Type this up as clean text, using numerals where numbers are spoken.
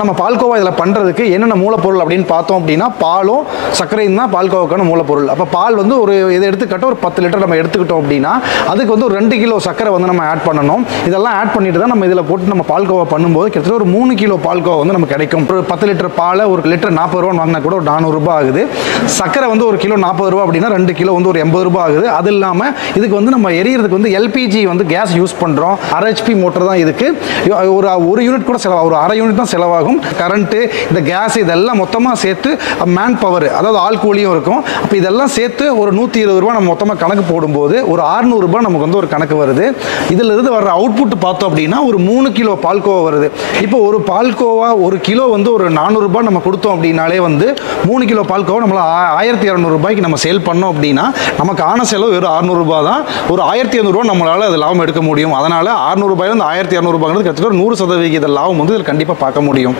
நம்ம பால்கோவா இதில் பண்ணுறதுக்கு என்னென்ன மூலப்பொருள் அப்படின்னு பார்த்தோம் அப்படின்னா பாலும் சர்க்கரையும் தான் பால்கோவாக்கான மூலப்பொருள். அப்போ பால் வந்து ஒரு இதை எடுத்துக்கிட்ட ஒரு 10 லிட்டர் நம்ம எடுத்துக்கிட்டோம் அப்படின்னா அதுக்கு வந்து ஒரு 2 கிலோ சர்க்கரை வந்து நம்ம ஆட் பண்ணணும். இதெல்லாம் ஆட் பண்ணிட்டு தான் நம்ம இதில் போட்டு நம்ம பால்கோவா பண்ணும்போது கிட்டத்தட்ட ஒரு 3 கிலோ பால்கோவா வந்து நமக்கு கிடைக்கும். ஒரு 10 லிட்டர் பாலை ஒரு லிட்டர் 40 ரூபான்னு வாங்கினா கூட ஒரு 400 ரூபாய் ஆகுது. சர்க்கரை வந்து ஒரு கிலோ 40 ரூபா அப்படின்னா 2 கிலோ வந்து ஒரு 80 ரூபாய் ஆகுது. அது இல்லாமல் இதுக்கு வந்து நம்ம எரியறதுக்கு வந்து எல்பிஜி வந்து கேஸ் யூஸ் பண்ணுறோம். 1/2 HP மோட்டர் தான் இதுக்கு. ஒரு யூனிட் கூட செலவாகும், ஒரு 1/2 யூனிட் தான் செலவாகும். கரண்ட்டு, இந்த கேஸ் இதெல்லாம் மொத்தமாக சேர்த்து மேன் பவர், அதாவது ஆள் கூலியும் இருக்கும். அப்போ இதெல்லாம் சேர்த்து ஒரு 120 ரூபா நம்ம மொத்தமாக கணக்கு போடும்போது ஒரு 600 ரூபாய் நமக்கு வந்து ஒரு கணக்கு வருது. இதில் இருந்து வர்ற அவுட்புட் பார்த்தோம் அப்படின்னா ஒரு 3 கிலோ பால்கோவா வருது. இப்போ ஒரு பால்கோவா ஒரு கிலோ வந்து ஒரு 400 ரூபாய் நம்ம கொடுத்தோம் அப்படின்னாலே வந்து 3 கிலோ பால்கோவா நம்மள 1200 ரூபாய்க்கு நம்ம சேல் பண்ணோம் அப்படின்னா நமக்கு ஆன செலவு வெறும் 600 ரூபாய் தான். ஒரு 1200 ரூபாய் நம்மளால அது லாபம் எடுக்க முடியும். அதனால 600 ரூபாயிலிருந்து 1200 ரூபாய்ங்கிறது கிட்டத்தட்ட 100% லாபம் வந்து இதில் கண்டிப்பாக பார்க்க முடியும்.